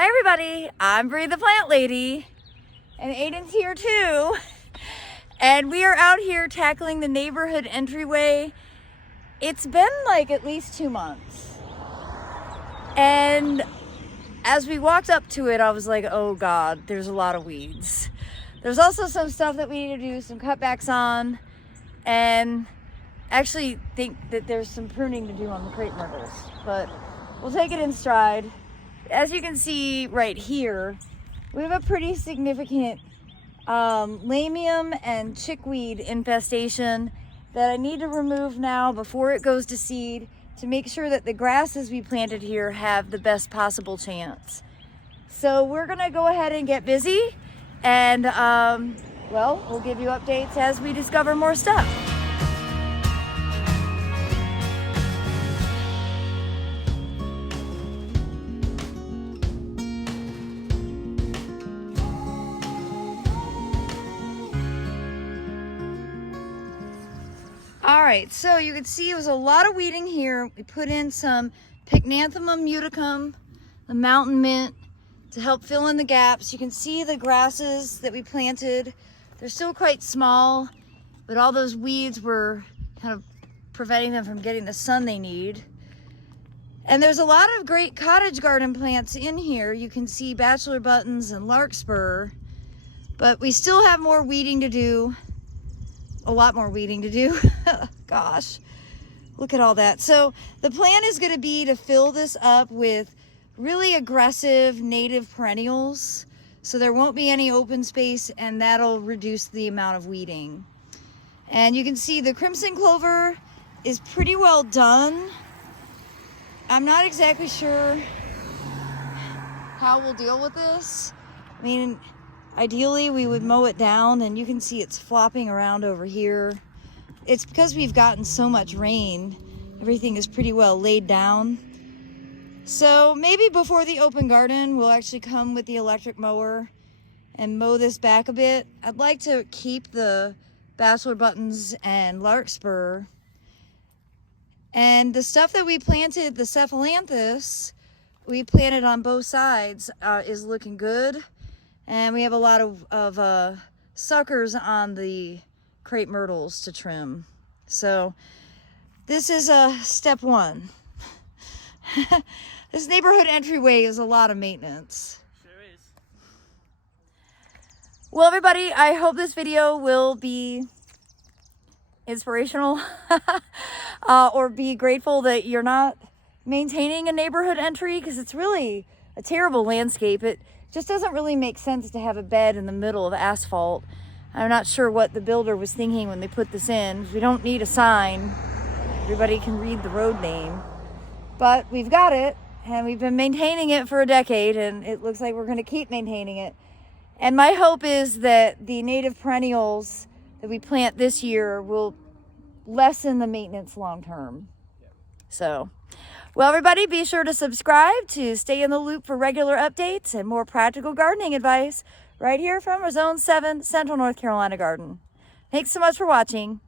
Hi everybody, I'm Bree the Plant Lady, and Aiden's here too. And we are out here tackling the neighborhood entryway. It's been like at least 2 months. And as we walked up to it, I was like, oh God, there's a lot of weeds. There's also some stuff that we need to do some cutbacks on, and actually think that there's some pruning to do on the crepe myrtles, but we'll take it in stride. As you can see right here, we have a pretty significant lamium and chickweed infestation that I need to remove now before it goes to seed to make sure that the grasses we planted here have the best possible chance. So we're gonna go ahead and get busy, and well, we'll give you updates as we discover more stuff. All right, so you can see it was a lot of weeding here. We put in some Pycnanthemum muticum, the mountain mint, to help fill in the gaps. You can see the grasses that we planted. They're still quite small, but all those weeds were kind of preventing them from getting the sun they need. And there's a lot of great cottage garden plants in here. You can see bachelor buttons and larkspur, but we still have more weeding to do. A lot more weeding to do. Gosh, look at all that. So the plan is going to be to fill this up with really aggressive native perennials, so there won't be any open space, and that'll reduce the amount of weeding. And you can see the crimson clover is pretty well done. I'm not exactly sure how we'll deal with this. I mean, ideally we would mow it down, and you can see it's flopping around over here. It's because we've gotten so much rain, everything is pretty well laid down. So maybe before the open garden, we'll actually come with the electric mower and mow this back a bit. I'd like to keep the bachelor buttons and larkspur. And the stuff that we planted, the cephalanthus, we planted on both sides, is looking good. And we have a lot of suckers on the crepe myrtles to trim. So this is step one. This neighborhood entryway is a lot of maintenance. Sure is. Well, everybody, I hope this video will be inspirational or be grateful that you're not maintaining a neighborhood entry, because it's really a terrible landscape. It just doesn't really make sense to have a bed in the middle of asphalt. I'm not sure what the builder was thinking when they put this in. We don't need a sign. Everybody can read the road name. But we've got it, and we've been maintaining it for a decade, and it looks like we're going to keep maintaining it. And my hope is that the native perennials that we plant this year will lessen the maintenance long term. So, well, everybody, be sure to subscribe to stay in the loop for regular updates and more practical gardening advice right here from our Zone 7 Central North Carolina Garden. Thanks so much for watching.